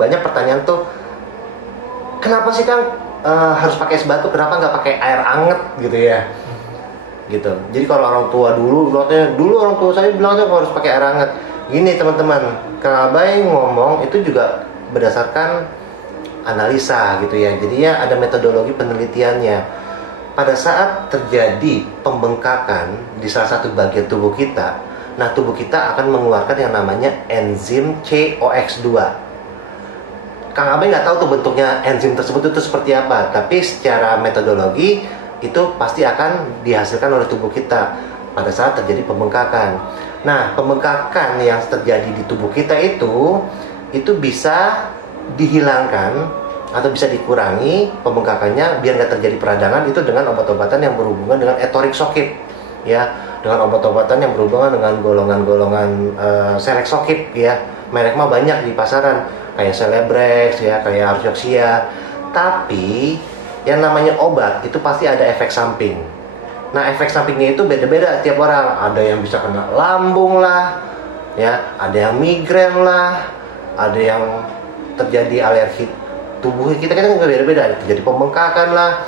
Banyak pertanyaan tuh, kenapa sih Kang harus pakai es batu, kenapa nggak pakai air anget gitu ya? Gitu. Jadi kalau orang tua dulu orang tua saya bilangnya harus pakai air hangat. Gini teman-teman, Kang Abai ngomong itu juga berdasarkan analisa gitu ya. Jadinya ada metodologi penelitiannya. Pada saat terjadi pembengkakan di salah satu bagian tubuh kita, nah tubuh kita akan mengeluarkan yang namanya enzim COX2. Kang Abai nggak tahu tuh bentuknya enzim tersebut itu seperti apa, tapi secara metodologi itu pasti akan dihasilkan oleh tubuh kita pada saat terjadi pembengkakan. Nah, pembengkakan yang terjadi di tubuh kita itu bisa dihilangkan atau bisa dikurangi pembengkakannya biar nggak terjadi peradangan itu dengan obat-obatan yang berhubungan dengan etoriksokib, ya, dengan obat-obatan yang berhubungan dengan golongan-golongan seleksokib, ya. Merek mah banyak di pasaran, kayak Celebrex, ya, kayak Arjoxia. Tapi yang namanya obat itu pasti ada efek samping. Nah, efek sampingnya itu beda-beda tiap orang. Ada yang bisa kena lambung lah, ya, ada yang migrain lah, ada yang terjadi alergi tubuh kita kan beda-beda, terjadi pembengkakan lah.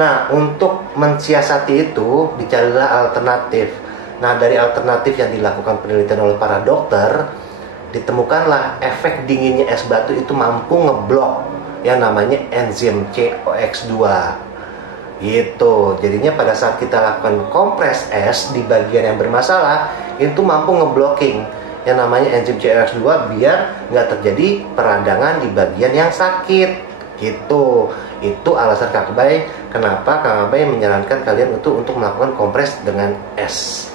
Nah, untuk mensiasati itu dicarilah alternatif. Nah, dari alternatif yang dilakukan penelitian oleh para dokter, ditemukanlah efek dinginnya es batu itu mampu ngeblok yang namanya enzim COX2 gitu. Jadinya pada saat kita lakukan kompres es di bagian yang bermasalah itu mampu ngeblocking yang namanya enzim COX2 biar nggak terjadi peradangan di bagian yang sakit gitu. Itu alasan Kang Abai kenapa Kang Abai menyarankan kalian untuk melakukan kompres dengan es.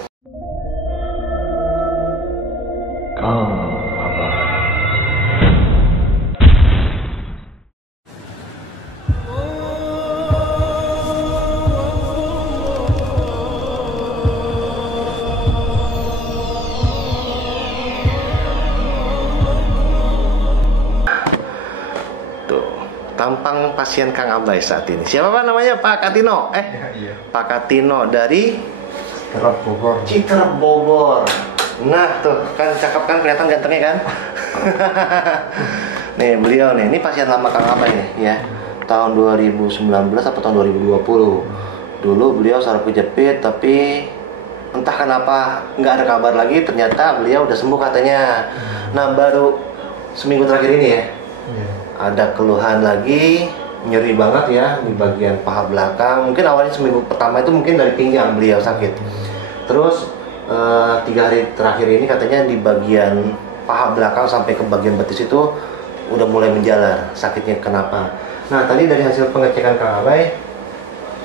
Tampang pasien Kang Abai saat ini. Siapa Pak namanya? Pak Katino. Iya. Pak Katino dari Citerep Bogor. Citerep Bogor. Nah tuh kan cakep kan, kelihatan gantengnya kan. Nih beliau nih, ini pasien lama Kang Abai nih ya. Tahun 2019 atau tahun 2020. Dulu beliau saraf kejepit tapi entah kenapa nggak ada kabar lagi. Ternyata beliau udah sembuh katanya. Nah baru seminggu terakhir ini ya. Iya. Ada keluhan lagi, nyeri banget ya di bagian paha belakang. Mungkin awalnya seminggu pertama itu mungkin dari pinggang beliau sakit. Terus 3 hari terakhir ini katanya di bagian paha belakang sampai ke bagian betis itu udah mulai menjalar sakitnya kenapa. Nah tadi dari hasil pengecekan Kang Abai,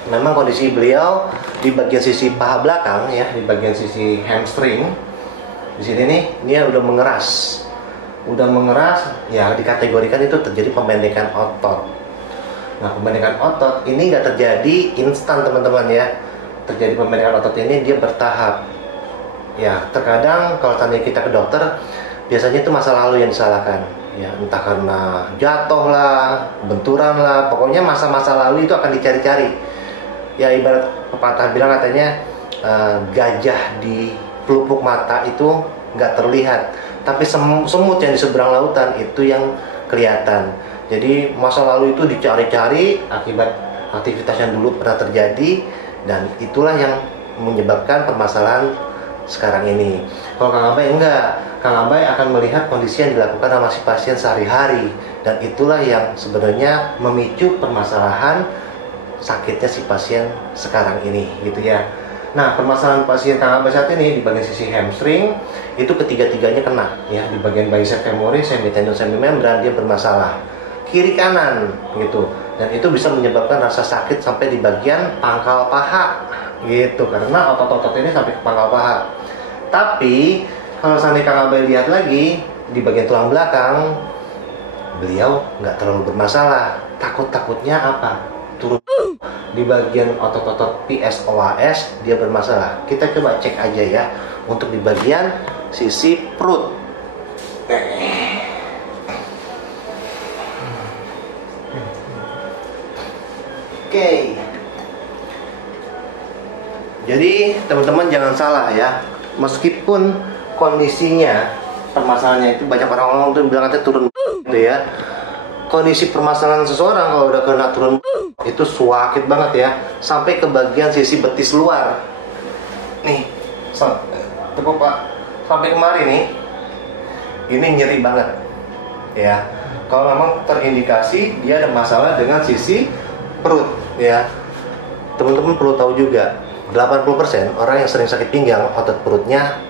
memang kondisi beliau di bagian sisi paha belakang ya, di bagian sisi hamstring di sini nih dia udah mengeras ya, dikategorikan itu terjadi pembendekan otot. Nah pembendekan otot ini nggak terjadi instan teman-teman ya. Terjadi pembendekan otot ini dia bertahap ya. Terkadang kalau tanya kita ke dokter biasanya itu masa lalu yang disalahkan ya, entah karena jatuh lah, benturan lah, pokoknya masa-masa lalu itu akan dicari-cari ya. Ibarat pepatah bilang katanya gajah di pelupuk mata itu nggak terlihat, tapi semut yang di seberang lautan itu yang kelihatan. Jadi masa lalu itu dicari-cari akibat aktivitas yang dulu pernah terjadi, dan itulah yang menyebabkan permasalahan sekarang ini. Kalau Kang Abai enggak, Kang Abai akan melihat kondisi yang dilakukan sama si pasien sehari-hari, dan itulah yang sebenarnya memicu permasalahan sakitnya si pasien sekarang ini gitu ya. Nah, permasalahan pasien Kang Abai saat ini di bagian sisi hamstring itu ketiga-tiganya kena ya. Di bagian bicep femoris, semitendon, semimembran dia bermasalah kiri kanan gitu, dan itu bisa menyebabkan rasa sakit sampai di bagian pangkal paha gitu, karena otot-otot ini sampai ke pangkal paha. Tapi kalau sampai Kang Abai lihat lagi di bagian tulang belakang, beliau nggak terlalu bermasalah. Takutnya apa? Turun di bagian otot-otot PSOAS dia bermasalah. Kita coba cek aja ya untuk di bagian sisi perut. Oke. Jadi teman-teman jangan salah ya. Meskipun kondisinya permasalahannya itu banyak orang tuh bilang katanya turun gitu ya. Kondisi permasalahan seseorang kalau udah kena turun itu sakit banget ya, sampai ke bagian sisi betis luar. Nih, tepuk Pak, sampai kemari nih. Ini nyeri banget ya. Kalau memang terindikasi dia ada masalah dengan sisi perut ya. Teman-teman perlu tahu juga, 80% orang yang sering sakit pinggang otot perutnya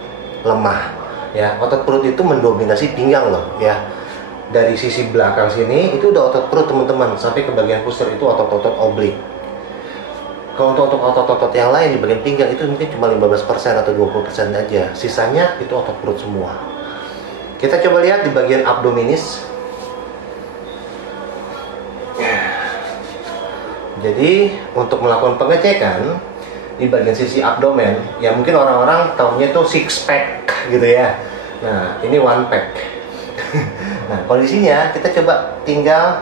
lemah ya. Otot perut itu mendominasi pinggang loh ya. Dari sisi belakang sini itu udah otot perut teman-teman, sampai ke bagian pusar itu otot-otot oblik. Kalau untuk otot-otot yang lain di bagian pinggang itu mungkin cuma 15% atau 20% aja. Sisanya itu otot perut semua. Kita coba lihat di bagian abdominis. Jadi untuk melakukan pengecekan di bagian sisi abdomen, ya mungkin orang-orang tahunya itu six pack gitu ya. Nah ini one pack. Nah kondisinya kita coba tinggal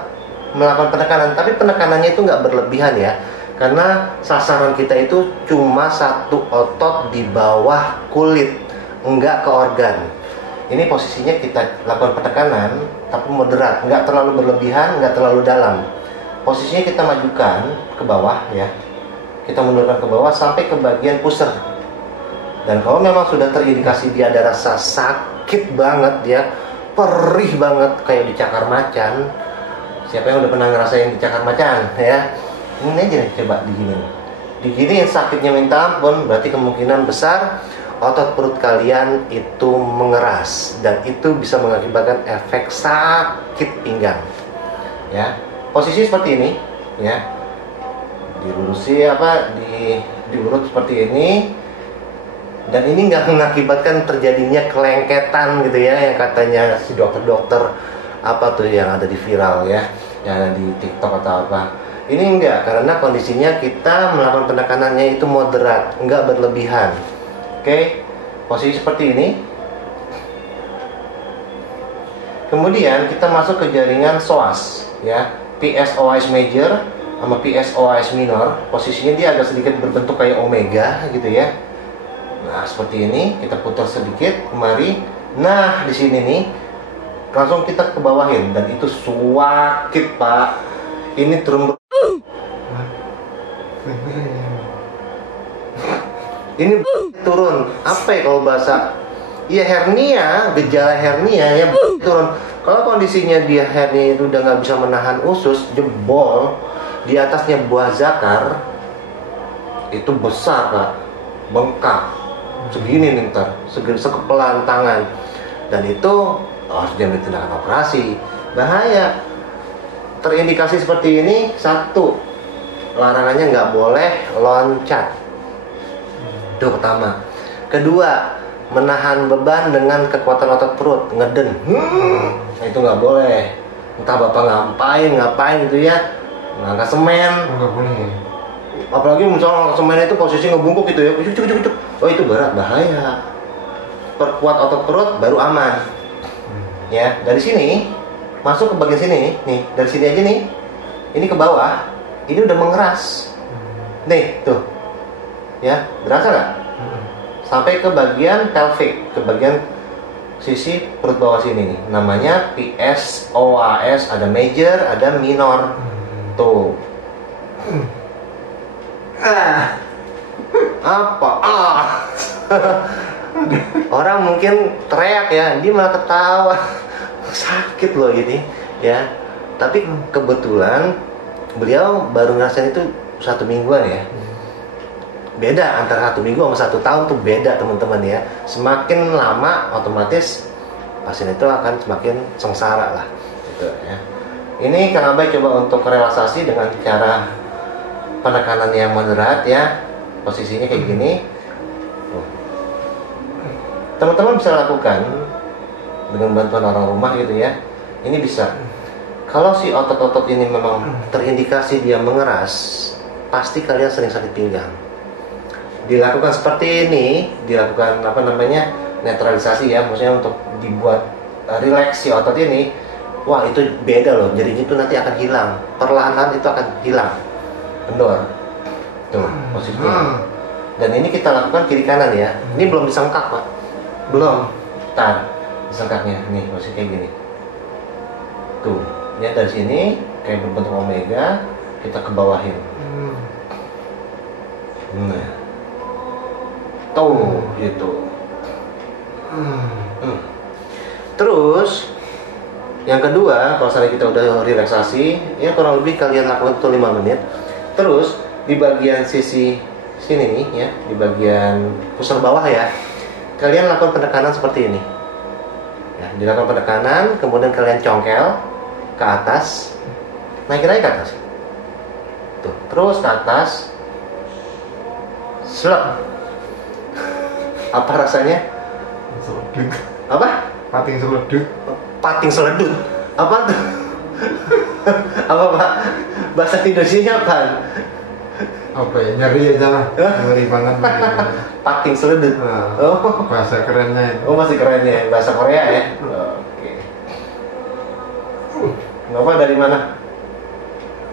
melakukan penekanan, tapi penekanannya itu nggak berlebihan ya, karena sasaran kita itu cuma satu otot di bawah kulit, nggak ke organ. Ini posisinya kita lakukan penekanan tapi moderat, nggak terlalu berlebihan, nggak terlalu dalam. Posisinya kita majukan ke bawah ya, kita mundurkan ke bawah sampai ke bagian pusar. Dan kalau memang sudah terindikasi dia ada rasa sakit banget ya, perih banget kayak dicakar macan. Siapa yang udah pernah ngerasain dicakar macan ya? Ini aja nih, coba diginiin sakitnya minta ampun. Berarti kemungkinan besar otot perut kalian itu mengeras, dan itu bisa mengakibatkan efek sakit pinggang ya. Posisi seperti ini ya, dilurusi diurut seperti ini, dan ini nggak mengakibatkan terjadinya kelengketan gitu ya, yang katanya si dokter-dokter apa tuh yang ada di viral ya, yang ada di TikTok atau apa. Ini enggak, karena kondisinya kita melakukan penekanannya itu moderat, enggak berlebihan. Oke, posisi seperti ini. Kemudian kita masuk ke jaringan psoas ya, PSOAS major sama PSOAS minor. Posisinya dia agak sedikit berbentuk kayak omega gitu ya. Nah seperti ini, kita putar sedikit kemari. Nah di sini nih langsung kita ke bawahin, dan itu sakit Pak. Ini turun. Ini turun apa ya kalau bahasa? Iya hernia, gejala hernia ya turun. Kalau kondisinya dia hernia itu udah nggak bisa menahan usus, jebol di atasnya buah zakar, itu besar Pak, bengkak segini nih ntar, sekepelan tangan, dan itu harus diambil tindakan operasi. Bahaya. Terindikasi seperti ini, satu, larangannya nggak boleh loncat. Itu pertama. Kedua, menahan beban dengan kekuatan otot perut, ngeden. Itu nggak boleh. Entah bapak ngapain gitu ya, ngangkat semen. Nggak boleh. Apalagi misalnya semen itu posisi ngebungkuk gitu ya, cuk. Oh itu berat, bahaya. Perkuat otot perut baru aman. Ya, dari sini masuk ke bagian sini nih, dari sini aja nih. Ini ke bawah, ini udah mengeras. Nih, tuh. Ya, berasa nggak? Sampai ke bagian pelvic, ke bagian sisi perut bawah sini nih. Namanya PSOAS, ada major, ada minor. Tuh. Apa? Orang mungkin teriak ya, dia malah ketawa. Sakit loh gini ya. Tapi kebetulan beliau baru ngerasain itu 1 mingguan ya. Beda antara 1 minggu sama 1 tahun tuh beda teman-teman ya. Semakin lama otomatis pasien itu akan semakin sengsara lah gitu ya. Ini Kang Abai coba untuk relaksasi dengan cara penekanan yang moderat ya. Posisinya kayak gini. Teman-teman bisa lakukan dengan bantuan orang rumah gitu ya. Ini bisa. Kalau si otot-otot ini memang terindikasi dia mengeras, pasti kalian sering sakit pinggang. Dilakukan seperti ini, dilakukan netralisasi ya, maksudnya untuk dibuat rileks si otot ini. Wah itu beda loh, jadinya itu nanti akan hilang, perlahan itu akan hilang, kendor. Tuh posisinya. Dan ini kita lakukan kiri kanan ya. Ini belum disengkak Pak, belum. Tar disengkaknya nih, posisi kayak gini. Tuh, ya dari sini kayak berbentuk omega, kita ke bawahin. Nah, tuh gitu. Terus yang kedua, kalau misalnya kita udah relaksasi, ya kurang lebih kalian lakukan itu 5 menit. Terus di bagian sisi sini nih ya, di bagian pusar bawah ya, kalian lakukan penekanan seperti ini. Ya, dilakukan penekanan, kemudian kalian congkel ke atas, naikin aja ke atas. Tuh, terus ke atas. Slap. Apa rasanya? Seledut. Apa? Pating seledut. Pating seledut. Apa tuh? Apa Pak? Bahasa Indonesianya apa? Apa ya? Nyeri aja lah. Nyeri banget. Pating seledut. Nah, Oh, bahasa kerennya itu. oh masih keren ya, bahasa Korea ya. Oke. Kenapa dari mana?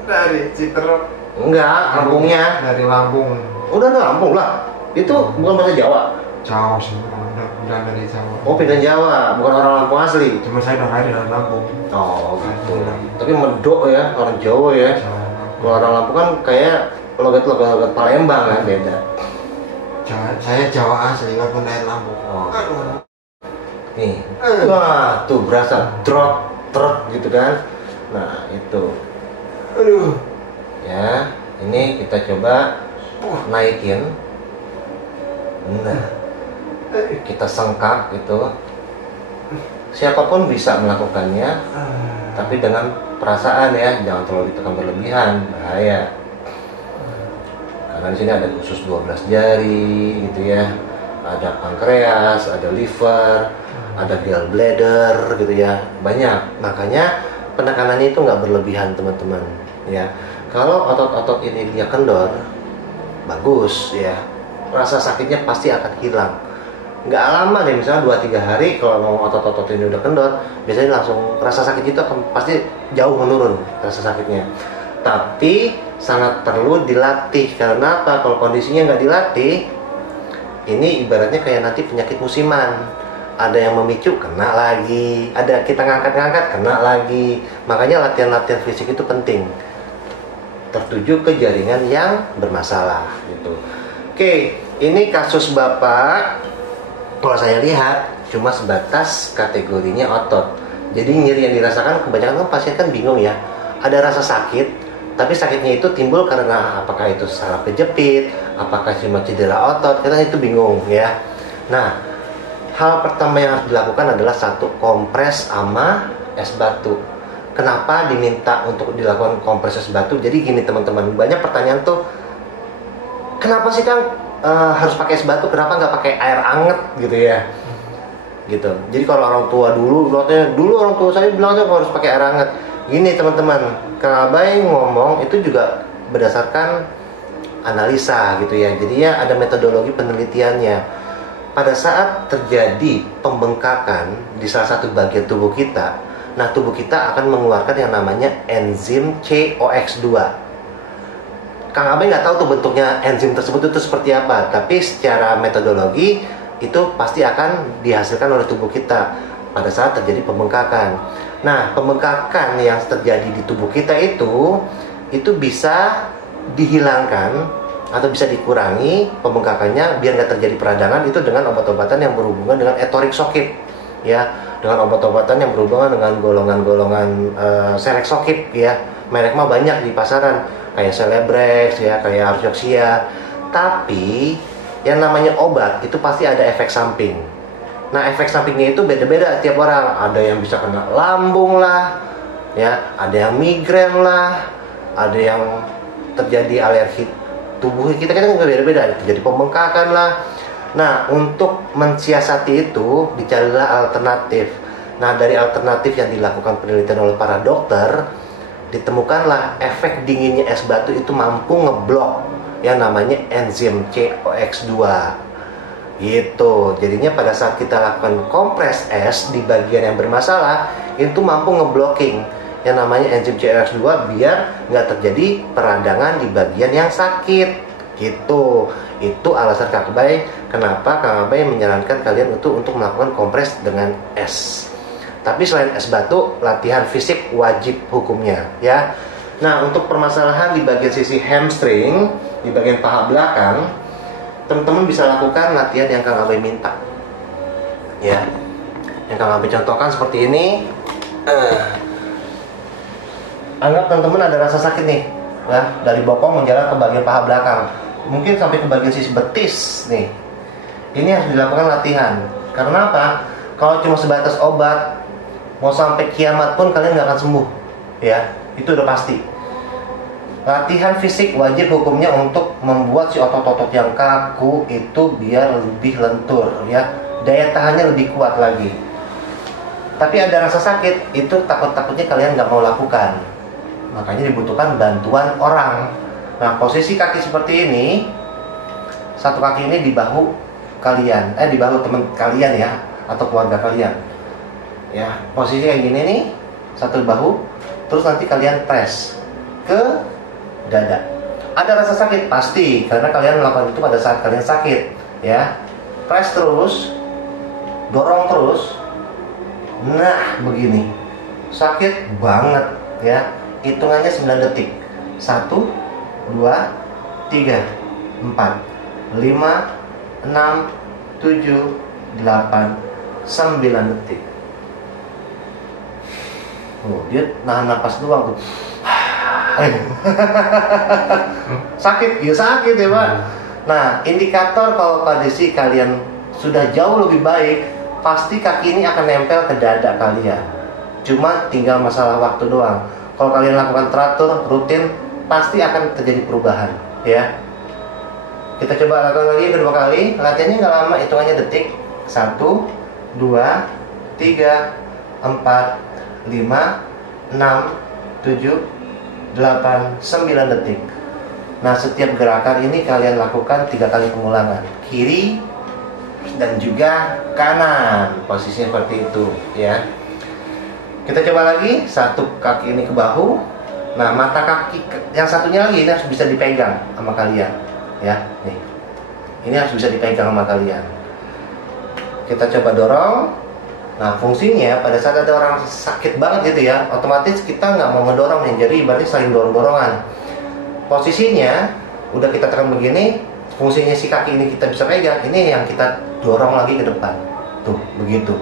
Dari Citerep. Enggak, kampungnya. Dari Lampung. Udah ada Lampung lah. Itu bukan bahasa Jawa. Jawa sih, udah dari Jawa. Oh, pindah Jawa, bukan orang Lampung asli. Cuma saya udah lahir dari Lampung. Oh, gitu. Tapi medok ya, orang Jawa ya. Jawa. Kalau orang Lampung kan kayak logat Palembang kan beda. Saya Jawa asli, walaupun dari Lampung. Oh. Nih, wah tuh berasa drop gitu kan. Nah itu, Aduh. ya ini kita coba naikin. Nah, kita sengkak gitu. Siapapun bisa melakukannya, tapi dengan perasaan ya, jangan terlalu ditekan berlebihan, bahaya. Karena di sini ada usus 12 jari gitu ya, ada pankreas, ada liver, ada gallbladder gitu ya, banyak. Makanya penekanannya itu nggak berlebihan teman-teman ya. Kalau otot-otot ini dia kendor, bagus ya, rasa sakitnya pasti akan hilang. Nggak lama deh, misalnya 2-3 hari kalau otot-otot ini udah kendor, biasanya langsung rasa sakit itu akan pasti jauh menurun rasa sakitnya. Tapi sangat perlu dilatih. Karena apa? Kalau kondisinya nggak dilatih, ini ibaratnya kayak nanti penyakit musiman. Ada yang memicu, kena lagi. Ada kita ngangkat-ngangkat, kena lagi. Makanya latihan-latihan fisik itu penting, tertuju ke jaringan yang bermasalah gitu. Oke, ini kasus Bapak, kalau saya lihat cuma sebatas kategorinya otot. Jadi nyeri yang dirasakan kebanyakan kan pasien kan bingung ya. Ada rasa sakit, tapi sakitnya itu timbul karena apakah itu salah kejepit, apakah cuma cedera otot, kita itu bingung ya. Nah, hal pertama yang harus dilakukan adalah satu, kompres sama es batu. Kenapa diminta untuk dilakukan kompres es batu? Jadi gini teman-teman, banyak pertanyaan tuh, kenapa sih Kang harus pakai es batu? Kenapa nggak pakai air anget gitu ya? Gitu. Jadi kalau orang tua dulu orang tua saya bilang harus pakai air hangat. Gini teman-teman, Kang Abai ngomong itu juga berdasarkan analisa gitu ya. Jadi ya ada metodologi penelitiannya. Pada saat terjadi pembengkakan di salah satu bagian tubuh kita, nah tubuh kita akan mengeluarkan yang namanya enzim COX2. Kang Abai nggak tahu tuh bentuknya enzim tersebut itu seperti apa, tapi secara metodologi itu pasti akan dihasilkan oleh tubuh kita pada saat terjadi pembengkakan. Nah, pembengkakan yang terjadi di tubuh kita itu bisa dihilangkan atau bisa dikurangi pembengkakannya biar nggak terjadi peradangan itu dengan obat-obatan yang berhubungan dengan etoriksokib ya, dengan obat-obatan yang berhubungan dengan golongan-golongan seleksokib ya. Merek mah banyak di pasaran kayak Celebrex ya, kayak Arjoxia. Tapi yang namanya obat itu pasti ada efek samping. Nah, efek sampingnya itu beda-beda tiap orang. Ada yang bisa kena lambung lah, ya, ada yang migrain lah, ada yang terjadi alergi tubuh kita kan beda-beda, terjadi pembengkakan lah. Nah, untuk mensiasati itu dicarilah alternatif. Nah, dari alternatif yang dilakukan penelitian oleh para dokter, ditemukanlah efek dinginnya es batu itu mampu ngeblok yang namanya enzim COX2 gitu. Jadinya pada saat kita lakukan kompres es di bagian yang bermasalah, itu mampu ngeblocking yang namanya enzim COX2 biar nggak terjadi peradangan di bagian yang sakit gitu. Itu alasan Kang Abai kenapa Kang Abai menyarankan kalian untuk melakukan kompres dengan es. Tapi selain es batu, latihan fisik wajib hukumnya ya. Nah, untuk permasalahan di bagian sisi hamstring, di bagian paha belakang, teman-teman bisa lakukan latihan yang Kang Abai minta ya. Yang Kang Abai contohkan seperti ini. Anggap teman-teman ada rasa sakit nih ya, dari bokong menjalar ke bagian paha belakang, mungkin sampai ke bagian sisi betis nih. Ini harus dilakukan latihan. Karena apa? Kalau cuma sebatas obat, mau sampai kiamat pun kalian nggak akan sembuh ya, itu udah pasti. Latihan fisik wajib hukumnya untuk membuat si otot-otot yang kaku itu biar lebih lentur ya, daya tahannya lebih kuat lagi. Tapi ada rasa sakit, itu takut-takutnya kalian nggak mau lakukan, makanya dibutuhkan bantuan orang. Nah, posisi kaki seperti ini, satu kaki ini di bahu kalian, di bahu teman kalian ya, atau keluarga kalian ya. Posisi kayak gini nih, satu bahu, terus nanti kalian press ke dada. Ada rasa sakit pasti, karena kalian melakukan itu pada saat kalian sakit ya. Press terus, dorong terus. Nah, begini, sakit banget ya. Hitungannya 9 detik. 1, 2, 3, 4, 5, 6, 7, 8, 9 detik. Oh, dia nahan napas doang tuh. Sakit, ya sakit ya Pak. Nah, indikator kalau kondisi kalian sudah jauh lebih baik, pasti kaki ini akan nempel ke dada kalian. Cuma tinggal masalah waktu doang. Kalau kalian lakukan teratur, rutin, pasti akan terjadi perubahan ya. Kita coba lakukan lagi kedua kali. Latihannya nggak lama, hitungannya detik. 1, 2, 3, 4, 5, 6, 7, 8, 9 detik. Nah, setiap gerakan ini kalian lakukan 3 kali pengulangan, kiri dan juga kanan, posisinya seperti itu ya. Kita coba lagi, satu kaki ini ke bahu. Nah, mata kaki yang satunya lagi ini harus bisa dipegang sama kalian ya. Nih, ini harus bisa dipegang sama kalian. Kita coba dorong. Nah, fungsinya pada saat ada orang sakit banget gitu ya, otomatis kita nggak mau ngedorong nih, jadi berarti saling dorong-dorongan. Posisinya udah kita tekan begini, fungsinya si kaki ini kita bisa pegang, ini yang kita dorong lagi ke depan. Tuh, begitu.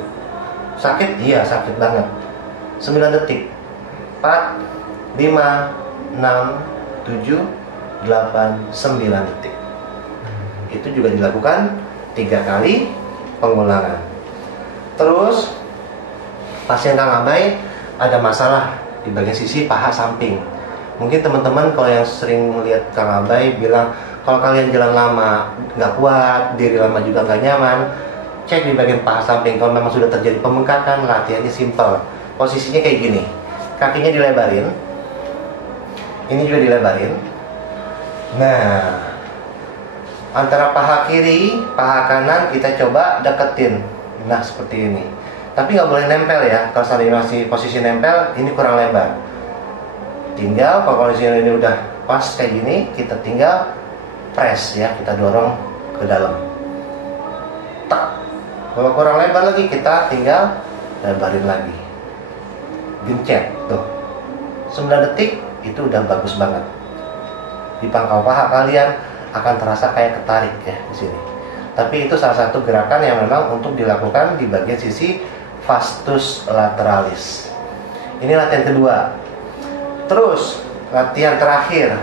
Sakit? Iya, sakit banget. 9 detik. 4, 5, 6, 7, 8, 9 detik. Itu juga dilakukan 3 kali pengulangan. Terus pasien Kang Abai ada masalah di bagian sisi paha samping. Mungkin teman-teman kalau yang sering lihat Kang Abai bilang, kalau kalian jalan lama nggak kuat, diri lama juga nggak nyaman, cek di bagian paha samping. Kalau memang sudah terjadi pembengkakan, latihannya simple. Posisinya kayak gini, kakinya dilebarin, ini juga dilebarin. Nah, antara paha kiri, paha kanan kita coba deketin. Nah, seperti ini. Tapi nggak boleh nempel ya. Kalau seandainya masih posisi nempel, ini kurang lebar. Tinggal kalau kondisi ini udah pas kayak gini, kita tinggal press ya, kita dorong ke dalam. Tak. Kalau kurang lebar lagi, kita tinggal lebarin lagi. Gencet tuh. 9 detik itu udah bagus banget. Di pangkal paha kalian akan terasa kayak ketarik ya di sini. Tapi itu salah satu gerakan yang memang untuk dilakukan di bagian sisi vastus lateralis. Ini latihan kedua. Terus latihan terakhir.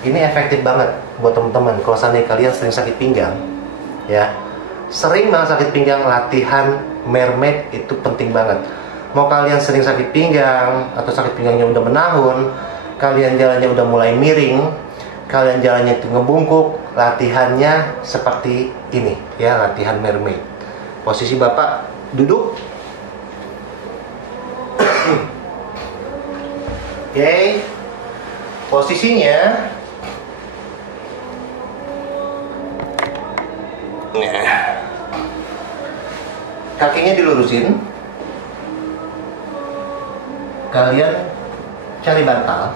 Ini efektif banget buat teman-teman. Kalau seandainya kalian sering sakit pinggang, ya, sering banget sakit pinggang, latihan mermaid itu penting banget. Mau kalian sering sakit pinggang atau sakit pinggangnya udah menahun, kalian jalannya udah mulai miring, kalian jalannya itu ngebungkuk, latihannya seperti ini ya, latihan mermaid. Posisi Bapak duduk. Oke. Posisinya kakinya dilurusin. Kalian cari bantal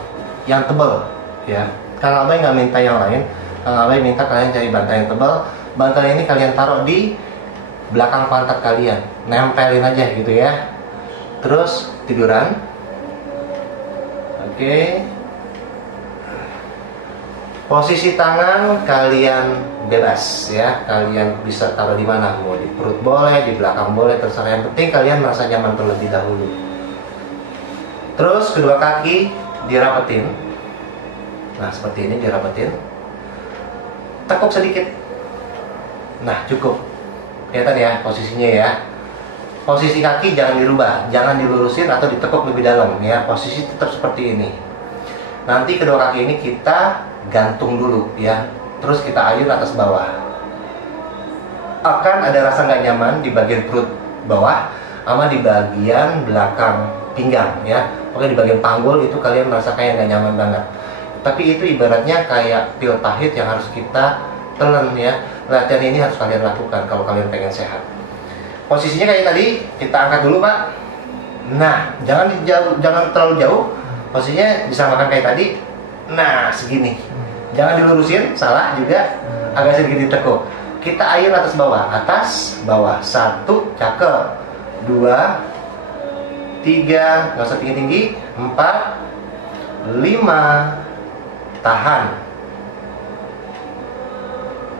yang tebal ya. Kang Abai nggak minta yang lain. Kang Abai minta kalian cari bantal yang tebal. Bantal ini kalian taruh di belakang pantat kalian, nempelin aja gitu ya. Terus tiduran. Oke. Posisi tangan kalian bebas ya. Kalian bisa taruh di mana, mau di perut boleh, di belakang boleh, terserah. Yang penting kalian merasa nyaman terlebih dahulu. Terus kedua kaki dirapetin. Nah, seperti ini dirapetin. Tekuk sedikit. Nah, cukup. Kelihatan ya posisinya ya. Posisi kaki jangan dirubah, jangan dilurusin atau ditekuk lebih dalam ya. Posisi tetap seperti ini. Nanti kedua kaki ini kita gantung dulu ya. Terus kita ayun atas bawah. Akan ada rasa nggak nyaman di bagian perut bawah sama di bagian belakang pinggang ya. Pokoknya di bagian panggul itu kalian merasa kayak nggak nyaman banget. Tapi itu ibaratnya kayak pil pahit yang harus kita telan ya. Latihan ini harus kalian lakukan kalau kalian pengen sehat. Posisinya kayak tadi, kita angkat dulu Pak. Nah, jangan terlalu jauh. Posisinya disamakan kayak tadi. Nah, segini. Jangan dilurusin, salah juga. Agak sedikit ditekuk. Kita ayun atas bawah. 1, cakep. 2, 3, nggak usah tinggi-tinggi. 4, 5. Tahan.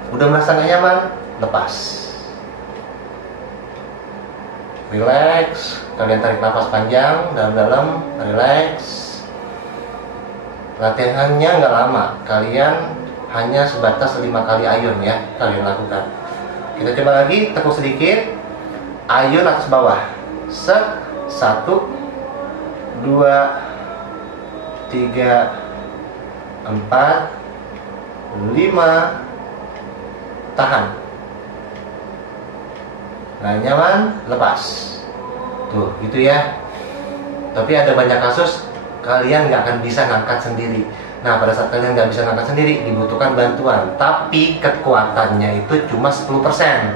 Udah merasa gak nyaman, lepas. Relax. Kalian tarik nafas panjang dalam-dalam, relax. Latihannya nggak lama. Kalian hanya sebatas 5 kali ayun ya. Kalian lakukan. Kita coba lagi, tekuk sedikit. Ayun atas bawah. Set. 1, 2, 3, 4, 5. Tahan. Nah, nyaman, lepas. Tuh, gitu ya. Tapi ada banyak kasus kalian nggak akan bisa ngangkat sendiri. Nah, pada saat kalian nggak bisa ngangkat sendiri, dibutuhkan bantuan. Tapi kekuatannya itu cuma 10%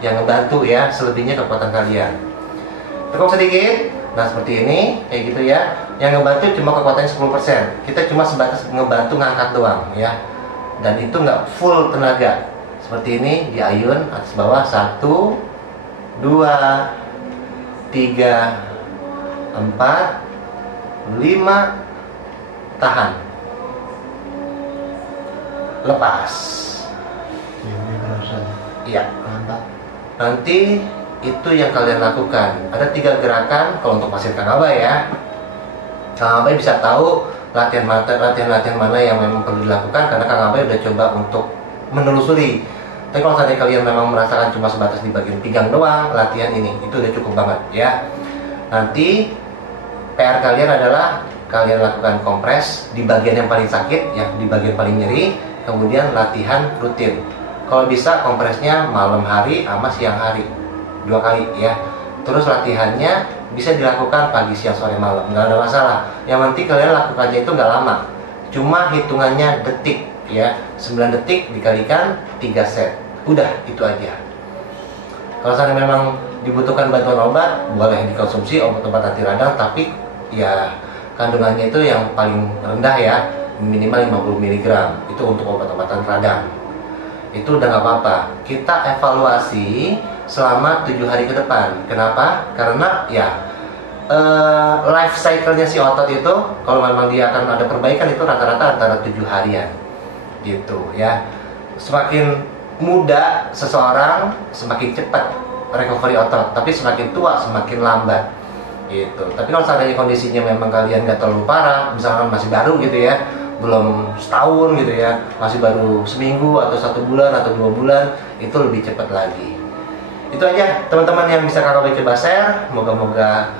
yang ngebantu ya. Selebihnya kekuatan kalian. Tekuk sedikit. Nah, seperti ini, kayak gitu ya. Yang ngebantu cuma kekuatannya 10%. Kita cuma sebatas ngebantu ngangkat doang ya. Dan itu nggak full tenaga. Seperti ini, diayun atas bawah. 1, 2, 3, 4, 5. Tahan. Lepas. Ini berasa. Iya. Mantap. Nanti itu yang kalian lakukan. Ada 3 gerakan kalau untuk pasien Kang Abay ya. Kang Abay bisa tahu latihan mana yang memang perlu dilakukan karena Kang Abay udah coba untuk menelusuri. Tapi kalau tadi kalian memang merasakan cuma sebatas di bagian pinggang doang, latihan ini itu udah cukup banget ya. Nanti PR kalian adalah kalian lakukan kompres di bagian yang paling sakit ya, di bagian paling nyeri. Kemudian latihan rutin. Kalau bisa kompresnya malam hari sama siang hari 2 kali ya. Terus latihannya bisa dilakukan pagi, siang, sore, malam, nggak ada masalah. Yang penting kalian lakukannya itu nggak lama, cuma hitungannya detik ya. 9 detik dikalikan 3 set, udah itu aja. Kalau misalnya memang dibutuhkan bantuan obat, boleh dikonsumsi obat-obat anti radang, tapi ya kandungannya itu yang paling rendah ya, minimal 50 mg. Itu untuk obat-obatan radang. Itu udah nggak apa-apa. Kita evaluasi selama 7 hari ke depan. Kenapa? Karena ya life cycle-nya si otot itu kalau memang dia akan ada perbaikan itu rata-rata antara 7 harian gitu ya. Semakin muda seseorang semakin cepat recovery otot, tapi semakin tua semakin lambat gitu. Tapi kalau seandainya kondisinya memang kalian nggak terlalu parah, misalkan masih baru gitu ya, belum setahun gitu ya, masih baru seminggu atau 1 bulan atau 2 bulan, itu lebih cepat lagi. Itu aja teman-teman yang bisa Kang Abay coba share. Moga-moga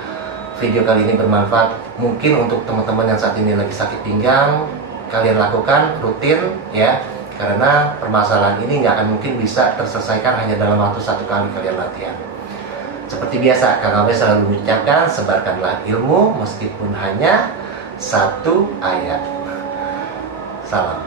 video kali ini bermanfaat. Mungkin untuk teman-teman yang saat ini lagi sakit pinggang, kalian lakukan rutin ya, karena permasalahan ini nggak akan mungkin bisa terselesaikan hanya dalam waktu 1 kali kalian latihan. Seperti biasa, Kang Abay selalu mengucapkan, sebarkanlah ilmu meskipun hanya 1 ayat. Salam.